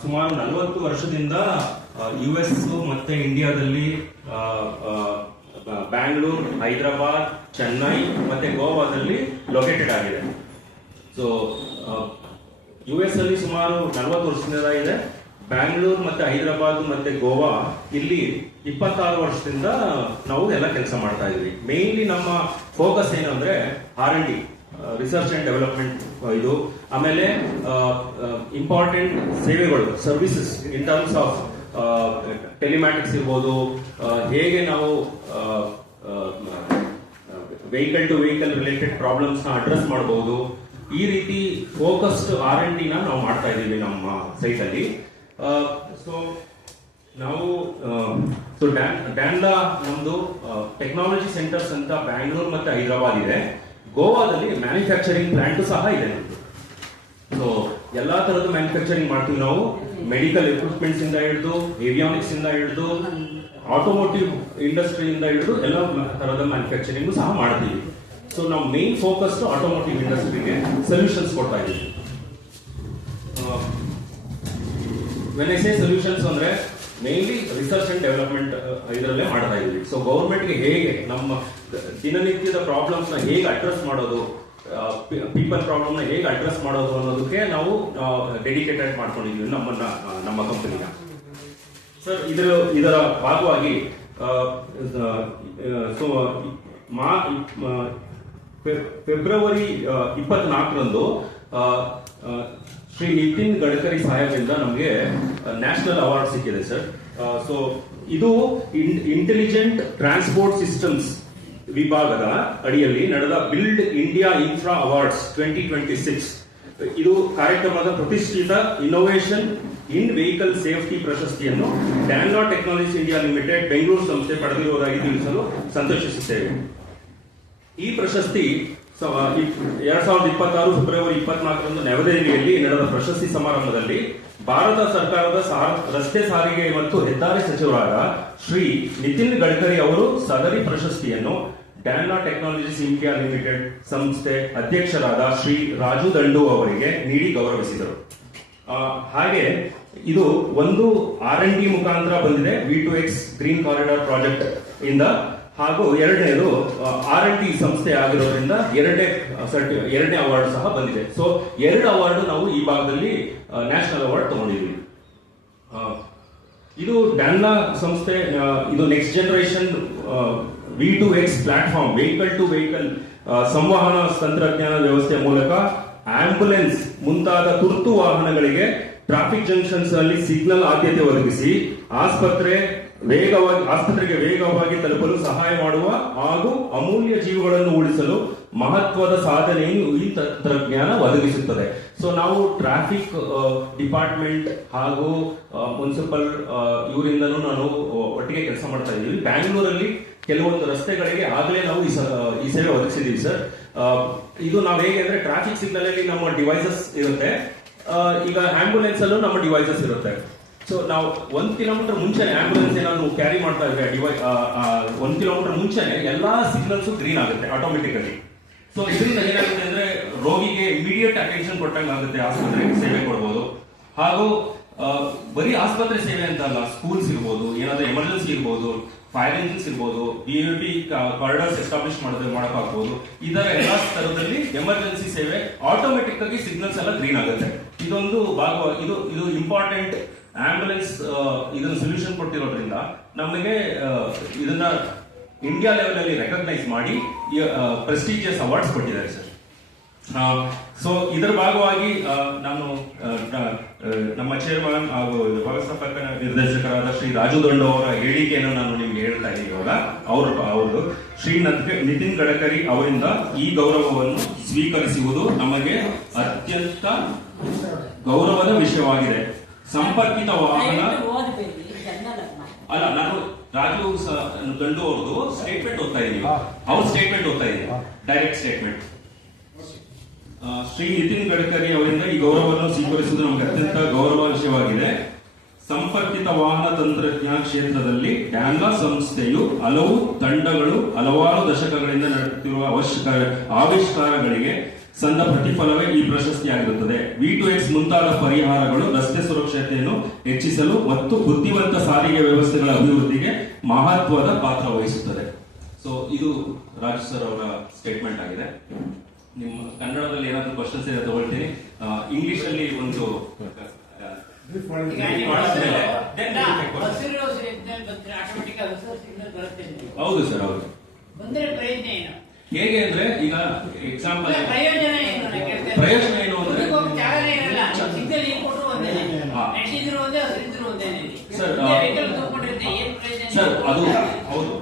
ಸುಮಾರು 40 ವರ್ಷದಿಂದ US ಮತ್ತೆ ಇಂಡಿಯಾದಲ್ಲಿ ಬ್ಯಾಂಗ್ಳೂರ್, ಹೈದರಾಬಾದ್, ಚೆನ್ನೈ ಮತ್ತೆ ಗೋವಾದಲ್ಲಿ ಲೊಕೇಟೆಡ್ ಆಗಿದೆ. ಸೊ US ಅಲ್ಲಿ ಸುಮಾರು 40 ವರ್ಷದಿಂದ ಇದೆ. ಬ್ಯಾಂಗ್ಳೂರ್ ಮತ್ತೆ ಹೈದರಾಬಾದ್ ಮತ್ತೆ ಗೋವಾ ಇಲ್ಲಿ 26 ವರ್ಷದಿಂದ ನಾವು ಎಲ್ಲ ಕೆಲಸ ಮಾಡ್ತಾ ಇದೀವಿ. ಮೇನ್ಲಿ ನಮ್ಮ ಫೋಕಸ್ ಏನು ಅಂದ್ರೆ R&D, ರಿಸರ್ಚ್ ಅಂಡ್ ಡೆವಲಪ್ಮೆಂಟ್ ಇದು. ಆಮೇಲೆ ಇಂಪಾರ್ಟೆಂಟ್ ಸೇವೆಗಳು, services in terms of telematics ಇರ್ಬೋದು, ಹೇಗೆ ನಾವು vehicle to vehicle related problems ನ ಅಡ್ರೆಸ್ ಮಾಡಬಹುದು, ಈ ರೀತಿ ಫೋಕಸ್ಡ್ R&D ನಾವು ಮಾಡ್ತಾ ಇದ್ದೀವಿ ನಮ್ಮ ಸೈಟ್ ಅಲ್ಲಿ. ಸೊ ನಾವು ಡ್ಯಾನ್ಲಾ ನಮ್ದು ಟೆಕ್ನಾಲಜಿ ಸೆಂಟರ್ಸ್ ಅಂತ ಬ್ಯಾಂಗ್ಳೂರ್ ಮತ್ತೆ ಹೈದರಾಬಾದ್ ಇದೆ. ಗೋವಾದಲ್ಲಿ ಮ್ಯಾನುಫ್ಯಾಕ್ಚರಿಂಗ್ ಪ್ಲಾಂಟ್ ಸಹ ಇದೆ ನಮ್ದು. ಸೊ ಎಲ್ಲಾ ತರದ ಮ್ಯಾನುಫ್ಯಾಕ್ಚರಿಂಗ್ ಮಾಡ್ತೀವಿ ನಾವು. ಮೆಡಿಕಲ್ ಎಕ್ವಿಪ್ಮೆಂಟ್ಸ್ ಇಂದ ಹಿಡಿದು, ಏವಿಯಾನಿಕ್ಸ್ ಇಂದ ಹಿಡಿದು, ಆಟೋಮೋಟಿವ್ ಇಂಡಸ್ಟ್ರಿಯಿಂದ ಹಿಡಿದು ಎಲ್ಲ ತರದ ಮ್ಯಾನುಫ್ಯಾಕ್ಚರಿಂಗ್ ಸಹ ಮಾಡ್ತೀವಿ. ಸೊ ನಾವು ಮೇನ್ ಫೋಕಸ್ ಆಟೋಮೋಟಿವ್ ಇಂಡಸ್ಟ್ರಿಗೆ ಸೊಲ್ಯೂಷನ್ಸ್ ಕೊಡ್ತಾ ಇದ್ದೀವಿ. ವೆನ್ ಐ ಸೇ ಸೊಲ್ಯೂಷನ್ಸ್ ಅಂದ್ರೆ ಮೇನ್ಲಿ ರಿಸರ್ಚ್ ಅಂಡ್ ಡೆವಲಪ್ಮೆಂಟ್ ಇದರಲ್ಲೇ ಮಾಡ್ತಾ ಇದೀವಿ. ಸೊ ಗೌರ್ಮೆಂಟ್ಗೆ ಹೇಗೆ ನಮ್ಮ ದಿನನಿತ್ಯದ ಪ್ರಾಬ್ಲಮ್ಸ್ ನ ಹೇಗೆ ಅಡ್ರೆಸ್ ಮಾಡೋದು, ಪೀಪಲ್ ಪ್ರಾಬ್ಲಮ್ ನ ಹೇಗೆ ಅಡ್ರೆಸ್ ಮಾಡೋದು ಅನ್ನೋದಕ್ಕೆ ನಾವು ಡೆಡಿಕೇಟೆಡ್ ಮಾಡ್ಕೊಂಡಿದ್ವಿ ನಮ್ಮ ಕಂಪನಿನ. ಸರ್ ಇದರ ಭಾಗವಾಗಿ ಫೆಬ್ರವರಿ 24ರಂದು ಶ್ರೀ ನಿತಿನ್ ಗಡ್ಕರಿ ಸಾಹೇಬ್ರಿಂದ ನಮಗೆ ನ್ಯಾಷನಲ್ ಅವಾರ್ಡ್ ಸಿಕ್ಕಿದೆ ಸರ್. ಸೊ ಇದು ಇಂಟೆಲಿಜೆಂಟ್ ಟ್ರಾನ್ಸ್ಪೋರ್ಟ್ ಸಿಸ್ಟಮ್ಸ್ ವಿಭಾಗದ ಅಡಿಯಲ್ಲಿ ನಡೆದ ಬಿಲ್ಡ್ ಇಂಡಿಯಾ ಇನ್ಫ್ರಾ ಅವಾರ್ಡ್ಸ್ 2026. ಇದು ಕಾರ್ಯಕ್ರಮದ ಪ್ರತಿಷ್ಠಿತ ಇನ್ನೋವೇಷನ್ ಇನ್ ವೆಹಿಕಲ್ ಸೇಫ್ಟಿ ಪ್ರಶಸ್ತಿಯನ್ನು ಡ್ಯಾನ್ಲಾ ಟೆಕ್ನಾಲಜೀಸ್ ಇಂಡಿಯಾ ಲಿಮಿಟೆಡ್ ಬೆಂಗಳೂರು ಸಂಸ್ಥೆ ಪಡೆದಿರುವುದಾಗಿ ತಿಳಿಸಲು ಸಂತೋಷಿಸುತ್ತೇವೆ. ಈ ಪ್ರಶಸ್ತಿ 2026 ಫೆಬ್ರವರಿ 24ರಂದು ನವದೆಹಲಿಯಲ್ಲಿ ನಡೆದ ಪ್ರಶಸ್ತಿ ಸಮಾರಂಭದಲ್ಲಿ ಭಾರತ ಸರ್ಕಾರದ ರಸ್ತೆ ಸಾರಿಗೆ ಮತ್ತು ಹೆದ್ದಾರಿ ಸಚಿವರಾದ ಶ್ರೀ ನಿತಿನ್ ಗಡ್ಕರಿ ಅವರು ಸದರಿ ಪ್ರಶಸ್ತಿಯನ್ನು ಡ್ಯಾನ್ಲಾ ಟೆಕ್ನಾಲಜೀಸ್ ಇಂಡಿಯಾ ಲಿಮಿಟೆಡ್ ಸಂಸ್ಥೆ ಅಧ್ಯಕ್ಷರಾದ ಶ್ರೀ ರಾಜು ದಂಡು ಅವರಿಗೆ ನೀಡಿ ಗೌರವಿಸಿದರು. ಹಾಗೆ ಇದು ಒಂದು R&D ಮುಖಾಂತರ ಬಂದಿದೆ, V2X ಗ್ರೀನ್ ಕಾರಿಡಾರ್ ಪ್ರಾಜೆಕ್ಟ್ ಇಂದ. ಹಾಗೂ ಎರಡನೇದು R&D ಸಂಸ್ಥೆ ಆಗಿರೋದ್ರಿಂದ ಎರಡನೇ ಅವಾರ್ಡ್ ಸಹ ಬಂದಿದೆ. ಸೊ 2 ಅವಾರ್ಡ್ ನಾವು ಈ ಭಾಗದಲ್ಲಿ ನ್ಯಾಷನಲ್ ಅವಾರ್ಡ್ ತಗೊಂಡಿದ್ದೀವಿ. ಇದು ಡ್ಯಾನ್ಲಾ ಸಂಸ್ಥೆ, ಇದು next generation V2X platform, vehicle to vehicle ಸಂವಹನ ತಂತ್ರಜ್ಞಾನ ವ್ಯವಸ್ಥೆ ಮೂಲಕ ಆಂಬ್ಯುಲೆನ್ಸ್ ಮುಂತಾದ ತುರ್ತು ವಾಹನಗಳಿಗೆ ಟ್ರಾಫಿಕ್ ಜಂಕ್ಷನ್ಸ್ ಅಲ್ಲಿ ಸಿಗ್ನಲ್ ಆದ್ಯತೆ ಒದಗಿಸಿ ಆಸ್ಪತ್ರೆಗೆ ವೇಗವಾಗಿ ತಲುಪಲು ಸಹಾಯ ಮಾಡುವ ಹಾಗೂ ಅಮೂಲ್ಯ ಜೀವಗಳನ್ನು ಉಳಿಸಲು ಮಹತ್ವದ ಸಾಧನೆಯನ್ನು ಈ ತಂತ್ರಜ್ಞಾನ ಒದಗಿಸುತ್ತದೆ. ಸೊ ನಾವು ಟ್ರಾಫಿಕ್ ಡಿಪಾರ್ಟ್ಮೆಂಟ್ ಹಾಗೂ ಮುನ್ಸಿಪಲ್ ಇವರಿಂದನೂ ನಾನು ಒಟ್ಟಿಗೆ ಕೆಲಸ ಮಾಡ್ತಾ ಇದ್ದೀವಿ. ಬ್ಯಾಂಗ್ಳೂರಲ್ಲಿ ಕೆಲವೊಂದು ರಸ್ತೆಗಳಿಗೆ ಆಗಲೇ ನಾವು ಈ ಸೇವೆ ಒದಗಿಸಿದೀವಿ ಸರ್. ಇದು ನಾವು ಹೇಗೆ ಅಂದ್ರೆ ಟ್ರಾಫಿಕ್ ಸಿಗ್ನಲ್ ಅಲ್ಲಿ ನಮ್ಮ ಡಿವೈಸಸ್ ಇರುತ್ತೆ, ಈಗ ಆಂಬ್ಯುಲೆನ್ಸ್ ಅಲ್ಲೂ ನಮ್ಮ ಡಿವೈಸಸ್ ಇರುತ್ತೆ. ಸೊ ನಾವು 1 ಕಿಲೋಮೀಟರ್ ಮುಂಚೆನೆ ಆಂಬ್ಯುಲೆನ್ಸ್ ಏನಾದ್ರು ಕ್ಯಾರಿ ಮಾಡ್ತಾ ಇದ್ರೆ 1 ಕಿಲೋಮೀಟರ್ ಮುಂಚೆನೆ ಎಲ್ಲಾ ಸಿಗ್ನಲ್ಸ್ ಗ್ರೀನ್ ಆಗುತ್ತೆ ಆಟೋಮೆಟಿಕಲಿ. ಸೊ ಇದರಿಂದ ಏನಾಗುತ್ತೆ ಅಂದ್ರೆ ರೋಗಿಗೆ ಇಮಿಡಿಯೇಟ್ ಅಟೆನ್ಷನ್ ಕೊಟ್ಟಂಗೆ ಆಗುತ್ತೆ, ಆಸ್ಪತ್ರೆಗೆ ಸೇವೆ ಕೊಡಬಹುದು. ಹಾಗೂ ಬರೀ ಆಸ್ಪತ್ರೆ ಸೇವೆ ಅಂತ ಅಲ್ಲ, ಸ್ಕೂಲ್ಸ್ ಇರ್ಬೋದು, ಏನಾದ್ರೂ ಎಮರ್ಜೆನ್ಸಿ ಇರ್ಬೋದು, ಫೈರ್ ಇಂಜಿನ್ಸ್ ಇರ್ಬೋದು, BOT ಕಾರಿಡಾರ್ಸ್ ಎಸ್ಟಾಬ್ಲಿಷ್ ಮಾಡಕ್ಕಾಗಬಹುದು. ಇದರ ಎಲ್ಲಾ ಸ್ತರದಲ್ಲಿ ಎಮರ್ಜೆನ್ಸಿ ಸೇವೆ ಆಟೋಮೆಟಿಕ್ ಆಗಿ ಸಿಗ್ನಲ್ಸ್ ಎಲ್ಲ ಗ್ರೀನ್ ಆಗುತ್ತೆ. ಇದೊಂದು ಭಾಗವಾಗಿ ಇದು ಇಂಪಾರ್ಟೆಂಟ್ ಆಂಬ್ಯುಲೆನ್ಸ್ ಇದನ್ನ ಸೊಲ್ಯೂಷನ್ ಕೊಟ್ಟಿರೋದ್ರಿಂದ ನಮಗೆ ಇದನ್ನ ಇಂಡಿಯಾ ಲೆವೆಲ್ ಅಲ್ಲಿ ರೆಕಗ್ನೈಸ್ ಮಾಡಿ ಪ್ರೆಸ್ಟಿಜಿಯಸ್ ಅವಾರ್ಡ್ಸ್ ಕೊಟ್ಟಿದ್ದಾರೆ ಸರ್. ಸೊ ಇದರ ಭಾಗವಾಗಿ ನಾನು ನಮ್ಮ ಚೇರ್ಮನ್ ಹಾಗೂ ವ್ಯವಸ್ಥಾಪಕ ನಿರ್ದೇಶಕರಾದ ಶ್ರೀ ರಾಜು ದಂಡು ಅವರ ಹೇಳಿಕೆಯನ್ನು ನಾನು ನಿಮ್ಗೆ ಹೇಳ್ತಾ ಇದ್ದೀನಿ. ಇವಾಗ ಅವರು ಶ್ರೀ ನಿತಿನ್ ಗಡ್ಕರಿ ಅವರಿಂದ ಈ ಗೌರವವನ್ನು ಸ್ವೀಕರಿಸುವುದು ನಮಗೆ ಅತ್ಯಂತ ಗೌರವದ ವಿಷಯವಾಗಿದೆ. ಸಂಪರ್ಕಿತ ವಾಹನ ಅಲ್ಲ, ನಾನು ರಾಜು ದಂಡು ಅವ್ರದ್ದು ಸ್ಟೇಟ್ಮೆಂಟ್ ಓದ್ತಾ ಇದ್ದೀನಿ, ಅವ್ರ ಸ್ಟೇಟ್ಮೆಂಟ್ ಓದ್ತಾ ಇದ್ದೀನಿ, ಡೈರೆಕ್ಟ್ ಸ್ಟೇಟ್ಮೆಂಟ್. ಶ್ರೀ ನಿತಿನ್ ಗಡ್ಕರಿ ಅವರಿಂದ ಈ ಗೌರವವನ್ನು ಸ್ವೀಕರಿಸುವುದು ನಮಗೆ ಅತ್ಯಂತ ಗೌರವ ವಿಷಯವಾಗಿದೆ. ಸಂಪರ್ಕಿತ ವಾಹನ ತಂತ್ರಜ್ಞಾನ ಕ್ಷೇತ್ರದಲ್ಲಿ ಡ್ಯಾನ್ಲಾ ಸಂಸ್ಥೆಯು ಹಲವು ತಂಡಗಳು ಹಲವಾರು ದಶಕಗಳಿಂದ ನಡೆಯುತ್ತಿರುವ ಆವಿಷ್ಕಾರಗಳಿಗೆ ಸಂದ ಪ್ರತಿಫಲವೇ ಈ ಪ್ರಶಸ್ತಿಯಾಗಿರುತ್ತದೆ. V2X ಮುಂತಾದ ಪರಿಹಾರಗಳು ರಸ್ತೆ ಸುರಕ್ಷತೆಯನ್ನು ಹೆಚ್ಚಿಸಲು ಮತ್ತು ಬುದ್ಧಿವಂತ ಸಾರಿಗೆ ವ್ಯವಸ್ಥೆಗಳ ಅಭಿವೃದ್ಧಿಗೆ ಮಹತ್ವದ ಪಾತ್ರ ವಹಿಸುತ್ತದೆ. ಸೊ ಇದು ರಾಜು ಸರ್ ಅವರ ಸ್ಟೇಟ್ಮೆಂಟ್ ಆಗಿದೆ. ನಿಮ್ಮ ಕನ್ನಡದಲ್ಲಿ ಏನಾದರೂ ಕ್ವಶನ್ಸ್ ಇದೆ ತಗೊಳ್ತೀನಿ. ಇಂಗ್ಲಿಷ್ ಅಲ್ಲಿ ಒಂದು ಹೌದು ಸರ್, ಹೌದು. ಹೇಗೆ ಅಂದ್ರೆ ಈಗ ಎಕ್ಸಾಂಪಲ್ ಪ್ರಯೋಜನ ಏನು ಅಂದ್ರೆ ಸರ್ ಅದು ಹೌದು,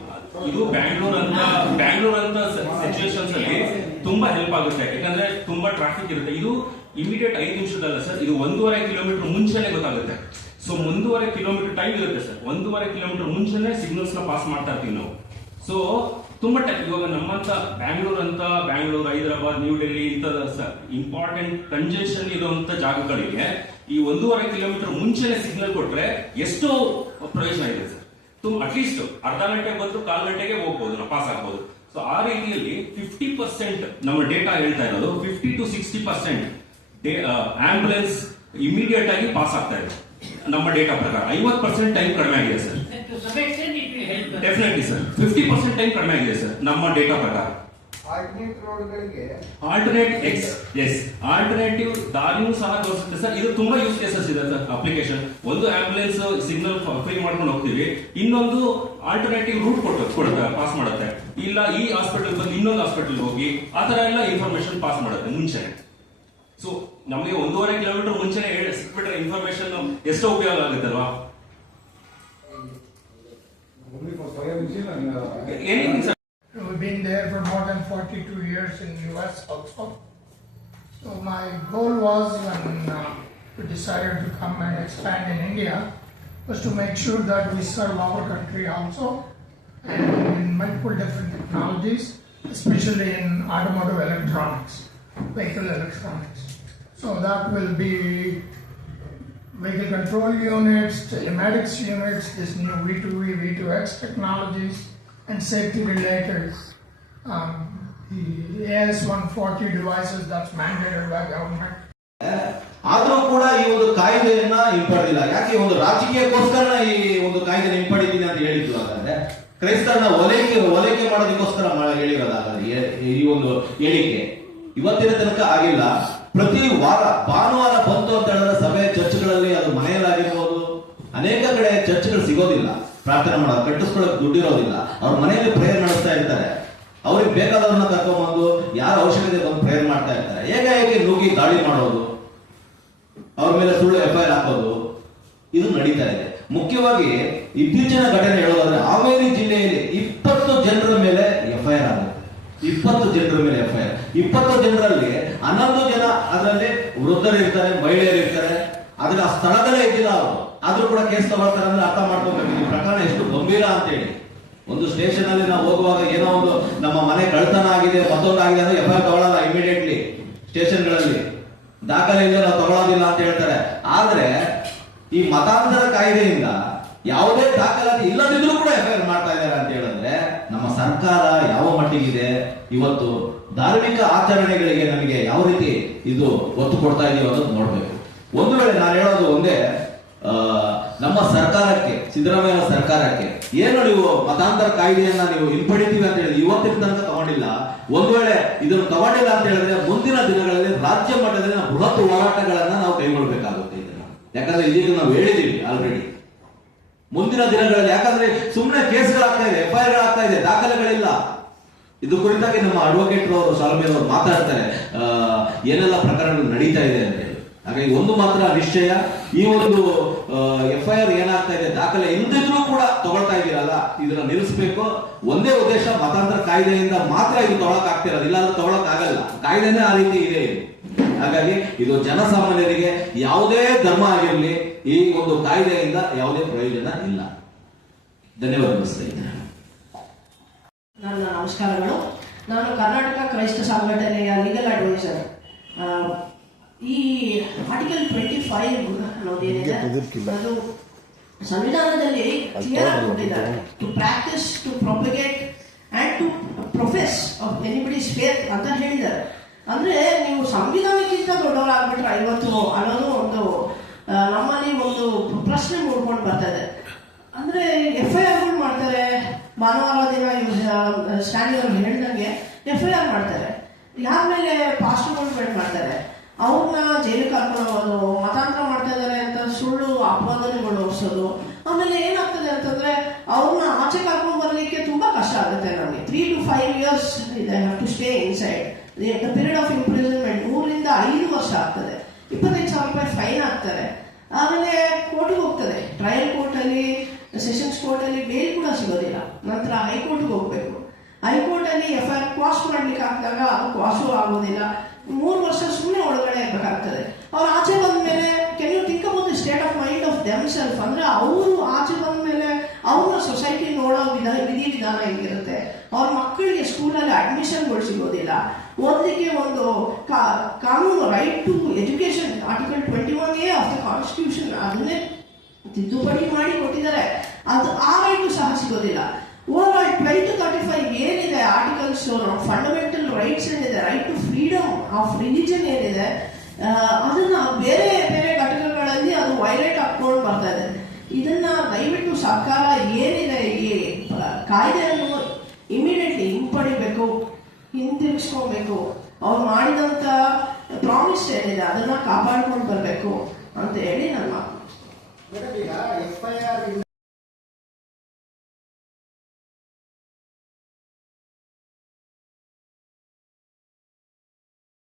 ಇದು ಬ್ಯಾಂಗ್ಳೂರ್ ಅಂತ ಸಿಚುವೇಶನ್ಸ್ ಅಲ್ಲಿ ತುಂಬಾ ಹೆಲ್ಪ್ ಆಗುತ್ತೆ. ಯಾಕಂದ್ರೆ ತುಂಬಾ ಟ್ರಾಫಿಕ್ ಇರುತ್ತೆ. ಇದು ಇಮಿಡಿಯೇಟ್ 5 ನಿಮಿಷದಲ್ಲ ಸರ್, ಇದು 1.5 ಕಿಲೋಮೀಟರ್ ಮುಂಚೆನೆ ಗೊತ್ತಾಗುತ್ತೆ. ಸೊ 1.5 ಕಿಲೋಮೀಟರ್ ಟೈಮ್ ಇರುತ್ತೆ ಸರ್. 1.5 ಕಿಲೋಮೀಟರ್ ಮುಂಚೆನೆ ಸಿಗ್ನಲ್ಸ್ ನ ಪಾಸ್ ಮಾಡ್ತಾ ಇರ್ತೀವಿ ನಾವು. ಸೊ ತುಂಬಾ ಟೈಮ್, ಇವಾಗ ನಮ್ಮಂತ ಬ್ಯಾಂಗ್ಳೂರ್, ಹೈದರಾಬಾದ್, ನ್ಯೂ ಡೆಲ್ಲಿ ಇಂಥ ಇಂಪಾರ್ಟೆಂಟ್ ಕಂಜೆಷನ್ ಇರುವಂತ ಜಾಗಗಳಿಗೆ ಈ 1.5 ಕಿಲೋಮೀಟರ್ ಮುಂಚೆನೆ ಸಿಗ್ನಲ್ ಕೊಟ್ರೆ ಎಷ್ಟೋ ಪ್ರಯೋಜನ ಇದೆ ಸರ್. ಅಟ್ಲೀಸ್ಟ್ ಅರ್ಧ ಗಂಟೆ ಬದಲು 1/4 ಗಂಟೆಗೆ ಹೋಗ್ಬೋದು, ನಾವು ಪಾಸ್ ಆಗ್ಬೋದು. ಸೊ ಆ ರೀತಿಯಲ್ಲಿ 50% ನಮ್ಮ ಡೇಟಾ ಹೇಳ್ತಾ ಇರೋದು 50 to 60% ಆಂಬುಲೆನ್ಸ್ ಇಮಿಡಿಯೇಟ್ ಆಗಿ ಪಾಸ್ ಆಗ್ತಾ ಇದೆ. ನಮ್ಮ ಡೇಟಾ ಪ್ರಕಾರ 50% ಟೈಮ್ ಕಡಿಮೆ ಆಗಿದೆ ಸರ್. ಡೆಫಿನೆಟ್ಲಿ ಸರ್, 50% ಟೈಮ್ ಕಡಿಮೆ ಆಗಿದೆ ಸರ್ ನಮ್ಮ ಡೇಟಾ ಪ್ರಕಾರ. ಆಲ್ಟರ್ನೇಟಿವ್ ದಾರಿನೂ ಸಹ ತೋರಿಸುತ್ತೆ ಸರ್. ಇದು ತುಂಬಾ ಯೂಸ್ ಕೇಸಸ್ ಇದೆ ಸರ್. ಅಪ್ಲಿಕೇಶನ್ ಒಂದು ಆಂಬುಲೆನ್ಸ್ ಸಿಗ್ನಲ್ ಫ್ರೀ ಮಾಡ್ಕೊಂಡು ಹೋಗ್ತೀವಿ, ಇನ್ನೊಂದು ಆಲ್ಟರ್ನೇಟಿವ್ ರೂಟ್ ಕೊಡುತ್ತೆ, ಪಾಸ್ ಮಾಡುತ್ತೆ. ಇಲ್ಲ ಈ ಹಾಸ್ಪಿಟಲ್ ಬಂದು ಇನ್ನೊಂದು ಹಾಸ್ಪಿಟಲ್ ಹೋಗಿ ಆ ತರ ಎಲ್ಲ ಇನ್ಫಾರ್ಮೇಶನ್ ಪಾಸ್ ಮಾಡುತ್ತೆ ಮುಂಚೆನೆ. ಸೊ ನಮಗೆ 1.5 ಕಿಲೋಮೀಟರ್ ಮುಂಚೆನೆ ಸಿಕ್ಬಿಟ್ರೆ ಇನ್ಫಾರ್ಮೇಶನ್ ಎಷ್ಟೋ ಉಪಯೋಗ ಆಗುತ್ತಲ್ವಾ? We've been there for more than 42 years in US also. So my goal was when we decided to come and expand in India was to make sure that we serve our country also and in multiple different technologies, especially in automotive electronics, vehicle electronics. So that will be vehicle control units, telematics units, this new V2V, V2X technologies, and safety related the AS140 devices that's mandated by government. ಆದರೂ ಕೂಡ ಈ ಒಂದು ಕಾಯ್ದೆಯನ್ನ ಹಿಂಪಡೆದಿಲ್ಲ. ಯಾಕೆ? ಒಂದು ರಾಜಕೀಯಕ್ಕೋಸ್ಕರ ಈ ಒಂದು ಕಾಯ್ದೆನ ಹಿಂಪಡಿತೀನಿ ಅಂತ ಹೇಳಿದ್ರು. ಹಾಗಾದ್ರೆ ಕ್ರೈಸ್ತರನ್ನ ಓಲೈಕೆ ಮಾಡೋದಕ್ಕೋಸ್ಕರ ಹೇಳಿರೋದಾಗಲಿ ಈ ಒಂದು ಹೇಳಿಕೆ ಇವತ್ತಿನ ತನಕ ಆಗಿಲ್ಲ. ಪ್ರತಿ ವಾರ ಭಾನುವಾರ ಬಂತು ಅಂತ ಹೇಳಿದ್ರೆ ಸಭೆ, ಚರ್ಚ್ಗಳಲ್ಲಿ, ಅದು ಮನೆಯಲ್ಲಾಗಿರ್ಬೋದು, ಅನೇಕ ಕಡೆ ಚರ್ಚ್ಗಳು ಸಿಗೋದಿಲ್ಲ, ಪ್ರಾರ್ಥನೆ ಮಾಡೋದು, ಕಟ್ಟಿಸ್ಕೊಳ್ಳೋಕೆ ದುಡ್ಡಿರೋದಿಲ್ಲ. ಅವ್ರ ಮನೆಯಲ್ಲಿ ಪ್ರೇಯರ್ ನಡೆಸ್ತಾ ಇರ್ತಾರೆ. ಅವ್ರಿಗೆ ಬೇಕಾದವ್ರನ್ನ ಕರ್ಕೊಂಡ್ಬಂದು ಯಾರ ಅವಶ್ಯಕತೆ ಬಂದು ಪ್ರೇಯರ್ ಮಾಡ್ತಾ ಇರ್ತಾರೆ. ಹೇಗೆ ನುಗ್ಗಿ ದಾಳಿ ಮಾಡೋದು, ಅವ್ರ ಮೇಲೆ ಸುಳ್ಳು FIR ಹಾಕೋದು, ಇದು ನಡೀತಾ ಇದೆ. ಮುಖ್ಯವಾಗಿ ಇತ್ತೀಚಿನ ಘಟನೆ ಹೇಳೋದಾದ್ರೆ ಹಾವೇರಿ ಜಿಲ್ಲೆಯಲ್ಲಿ 20 ಜನರ ಮೇಲೆ FIR ಆಗುತ್ತೆ. 20 ಜನರ ಮೇಲೆ FIR. 20 ಜನರಲ್ಲಿ 11 ಜನ ಅದರಲ್ಲಿ ವೃದ್ಧರು ಇರ್ತಾರೆ, ಮಹಿಳೆಯರು ಇರ್ತಾರೆ. ಆದ್ರೆ ಆ ಸ್ಥಳದಲ್ಲೇ ಇದ್ದಿಲ್ಲ ಅವರು, ಆದ್ರೂ ಕೂಡ ಕೇಸ್ ತಗೊಳ್ತಾರೆ ಅಂದ್ರೆ ಅರ್ಥ ಮಾಡ್ಕೋಬೇಕು ಈ ಪ್ರಕರಣ ಎಷ್ಟು ಗಂಭೀರ ಅಂತ ಹೇಳಿ. ಒಂದು ಸ್ಟೇಷನ್ ಅಲ್ಲಿ ನಾವು ಹೋಗುವಾಗ ಏನೋ ಒಂದು ನಮ್ಮ ಮನೆ ಕಳ್ತನ ಆಗಿದೆ, ಮತ್ತೊಂದು ಆಗಿದೆ ಅಂದ್ರೆ FIR ತಗೊಳ್ಳಲ್ಲ ಇಮಿಡಿಯೇಟ್ಲಿ. ಸ್ಟೇಷನ್ಗಳಲ್ಲಿ ದಾಖಲೆ ಇಲ್ಲ, ನಾವು ತಗೊಳ್ಳೋದಿಲ್ಲ ಅಂತ ಹೇಳ್ತಾರೆ. ಆದ್ರೆ ಈ ಮತಾಂತರ ಕಾಯ್ದೆಯಿಂದ ಯಾವುದೇ ದಾಖಲಾತಿ ಇಲ್ಲದಿದ್ರೂ ಕೂಡ FIR ಮಾಡ್ತಾ ಇದ್ದಾರೆ ಅಂತ ಹೇಳಿದ್ರೆ ನಮ್ಮ ಸರ್ಕಾರ ಯಾವ ಮಟ್ಟಿಗಿದೆ, ಇವತ್ತು ಧಾರ್ಮಿಕ ಆಚರಣೆಗಳಿಗೆ ನಮಗೆ ಯಾವ ರೀತಿ ಇದು ಒತ್ತು ಕೊಡ್ತಾ ಇದೀವಿ ಅನ್ನೋದು ನೋಡ್ಬೇಕು. ಒಂದು ವೇಳೆ ನಾನು ಹೇಳೋದು ಒಂದೇ, ನಮ್ಮ ಸರ್ಕಾರಕ್ಕೆ, ಸಿದ್ದರಾಮಯ್ಯ ಸರ್ಕಾರಕ್ಕೆ ಏನು ನೀವು ಮತಾಂತರ ಕಾಯ್ದೆಯನ್ನ ನೀವು ಹಿಂಪಡಿತೀವಿ ಅಂತ ಹೇಳಿದ್ರೆ ಇವತ್ತಿನ ತನಕ ತಗೊಂಡಿಲ್ಲ. ಒಂದು ವೇಳೆ ಇದನ್ನು ತಗೊಂಡಿಲ್ಲ ಅಂತ ಹೇಳಿದ್ರೆ ಮುಂದಿನ ದಿನಗಳಲ್ಲಿ ರಾಜ್ಯ ಮಟ್ಟದಲ್ಲಿ ಬೃಹತ್ ಹೋರಾಟಗಳನ್ನ ನಾವು ಕೈಗೊಳ್ಳಬೇಕಾಗುತ್ತೆ. ಇದನ್ನ ಯಾಕಂದ್ರೆ ಇದೀಗ ನಾವು ಹೇಳಿದೀವಿ ಆಲ್ರೆಡಿ. ಮುಂದಿನ ದಿನಗಳಲ್ಲಿ ಯಾಕಂದ್ರೆ ಸುಮ್ಮನೆ ಕೇಸ್ಗಳಾಗ್ತಾ ಇದೆ, FIR ಆಗ್ತಾ ಇದೆ, ದಾಖಲೆಗಳಿಲ್ಲ. ಇದು ಕುರಿತಾಗಿ ನಮ್ಮ ಅಡ್ವೊಕೇಟ್ ಅವರು, ಶಾಲಮಿ ಅವರು ಮಾತಾಡ್ತಾರೆ ಏನೆಲ್ಲ ಪ್ರಕರಣಗಳು ನಡೀತಾ ಇದೆ ಅಂತ ಹೇಳಿ. ಹಾಗಾಗಿ ಒಂದು ಮಾತ್ರ ನಿಶ್ಚಯ, ಈ ಒಂದು FIR ಏನಾಗ್ತಾ ಇದೆ, ದಾಖಲೆ ಇಲ್ಲದಿದ್ರೂ ಕೂಡ ತಗೊಳ್ತಾ ಇದೀರಲ್ಲ, ಇದನ್ನ ನಿಲ್ಲಿಸಬೇಕು. ಒಂದೇ ಉದ್ದೇಶ, ಮತಾಂತರ ಕಾಯ್ದೆಯಿಂದ ಮಾತ್ರ ಇದು ತಗೊಳಕ್ ಆಗ್ತಿರೋದು, ಇಲ್ಲಾಂದ್ರೆ ತಗೊಳಕ್ ಆಗಲ್ಲ. ಕಾಯ್ದೆನೇ ಆ ರೀತಿ ಇದೆ ಇದು. ಹಾಗಾಗಿ ಇದು ಜನಸಾಮಾನ್ಯರಿಗೆ ಯಾವುದೇ ಧರ್ಮ ಆಗಿರಲಿ ಈ ಒಂದು ಕಾಯ್ದೆಯಿಂದ ಯಾವುದೇ ಪ್ರಯೋಜನ ಇಲ್ಲ. ಧನ್ಯವಾದ ಸ್ನೇಹಿತರೆ. ನನ್ನ ನಮಸ್ಕಾರಗಳು. ನಾನು ಕರ್ನಾಟಕ ಕ್ರೈಸ್ತ ಸಂಘಟನೆಯ ಲೀಗಲ್ ಅಡ್ವೈಸರ್. ಈ ಆರ್ಟಿಕಲ್ 25 ಅನ್ನೋದೇನಿದೆ ಅದು ಸಂವಿಧಾನದಲ್ಲಿ ಕ್ಲಿಯರ್ ಆಗಿ ಕೊಟ್ಟಿದ್ದಾರೆ. To practise, to propagate and to profess of anybody's faith ಅಂತ ಹೇಳಿದ್ದಾರೆ. ಅಂದ್ರೆ ನೀವು ಸಂವಿಧಾನಕ್ಕಿಂತ ದೊಡ್ಡವರಾಗ್ಬಿಟ್ರೆ 50 ಅನ್ನೋದು ಒಂದು ನಮ್ಮಲ್ಲಿ ಒಂದು ಪ್ರಶ್ನೆ ಮೂಡ್ಕೊಂಡು ಬರ್ತದೆ. ಅಂದ್ರೆ FIR ಮಾಡ್ತಾರೆ, ಭಾನುವಾರ ದಿನ ಸ್ಟ್ಯಾಂಡಿಂಗ್ ಅವ್ರು ಹೇಳ್ದಂಗೆ FIR ಮಾಡ್ತಾರೆ, ಯಾರ ಮೇಲೆ ಪಾಸ್ಟರ್ಗಳು ಬೇಡ ಮಾಡ್ತಾರೆ, ಅವ್ರನ್ನ ಜೈಲಿಗೆ ಕರ್ಕೊಂಡು ಹೋಗೋದು, ಮತಾಂತರ ಮಾಡ್ತಾ ಇದಾರೆ ಅಂತ ಸುಳ್ಳು ಅಪವಾದನೆಗಳು ಹೊರಿಸೋದು. ಆಮೇಲೆ ಏನಾಗ್ತದೆ ಅಂತಂದ್ರೆ ಅವ್ರನ್ನ ಆಚೆ ಕರ್ಕೊಂಡು ಬರ್ಲಿಕ್ಕೆ ತುಂಬಾ ಕಷ್ಟ ಆಗುತ್ತೆ. ನಮಗೆ 3 to 5 years to stay inside. The period of imprisonment 3 ರಿಂದ 5 ವರ್ಷ ಆಗ್ತದೆ. 25,000 ರೂಪಾಯಿ ಫೈನ್ ಆಗ್ತಾರೆ. ಆಮೇಲೆ ಕೋರ್ಟ್ಗೆ ಹೋಗ್ತದೆ, ಟ್ರಯಲ್ ಕೋರ್ಟ್ ಅಲ್ಲಿ, ಸೆಷನ್ಸ್ ಕೋರ್ಟ್ ಅಲ್ಲಿ ಬೇಲ್ ಕೂಡ ಸಿಗೋದಿಲ್ಲ. ನಂತರ ಹೈಕೋರ್ಟ್ಗೆ ಹೋಗ್ಬೇಕು. ಹೈಕೋರ್ಟ್ ಅಲ್ಲಿ FIR ಕ್ವಾಶ್ ಮಾಡ್ಲಿಕ್ಕೆ ಹಾಕಿದಾಗ ಅದು ಕ್ವಾಶು ಆಗೋದಿಲ್ಲ. 3 ವರ್ಷ ಸುಮ್ಮನೆ ಒಳಗಡೆ ಇರ್ಬೇಕಾಗ್ತದೆ. ಅವ್ರು ಆಚೆ ಬಂದ ಮೇಲೆ can you think about the state of mind of them self. ಅಂದ್ರೆ ಅವರು ಆಚೆ ಬಂದ ಮೇಲೆ ಅವ್ರ ಸೊಸೈಟಿ ನೋಡೋ ವಿಧಾನ ಹೆಂಗಿರುತ್ತೆ. ಅವ್ರ ಮಕ್ಕಳಿಗೆ ಸ್ಕೂಲಲ್ಲಿ ಅಡ್ಮಿಷನ್ಗಳು ಸಿಗೋದಿಲ್ಲ. ಓದಲಿಕ್ಕೆ ಒಂದು ಕಾನೂನು right to education article 21A of the constitution ಅದನ್ನೇ ತಿದ್ದುಪಡಿ ಮಾಡಿ ಕೊಟ್ಟಿದ್ದಾರೆ. ಅದು ಆ ರೈಟು ಸಹ ಸಿಗೋದಿಲ್ಲ. ಓವರ್ 12 to 35 ಏನಿದೆ ಆರ್ಟಿಕಲ್ಸ್, ಫಂಡಮೆಂಟಲ್ ರೈಟ್ಸ್ ಏನಿದೆ, right to freedom of religion ಏನಿದೆ, ಅದನ್ನ ಬೇರೆ ಬೇರೆ ಘಟಕಗಳಲ್ಲಿ ಅದು ವೈಲೇಟ್ ಹಾಕೊಂಡು ಬರ್ತಾ ಇದೆ. ಇದನ್ನ ದಯವಿಟ್ಟು ಸರ್ಕಾರ ಏನಿದೆ ಈ ಕಾಯ್ದೆಯನ್ನು ಇಮಿಡಿಯೇಟ್ಲಿ ಹಿಂಪಡಿಬೇಕು, ಹಿಂದಿರುಗಿಸ್ಕೊಬೇಕು. ಅವ್ರು ಮಾಡಿದಂತ ಪ್ರಾಮಿಸ್ ಏನಿದೆ ಅದನ್ನ ಕಾಪಾಡ್ಕೊಂಡು ಬರ್ಬೇಕು ಅಂತ ಹೇಳಿ ನನ್ನ ಮಾತು.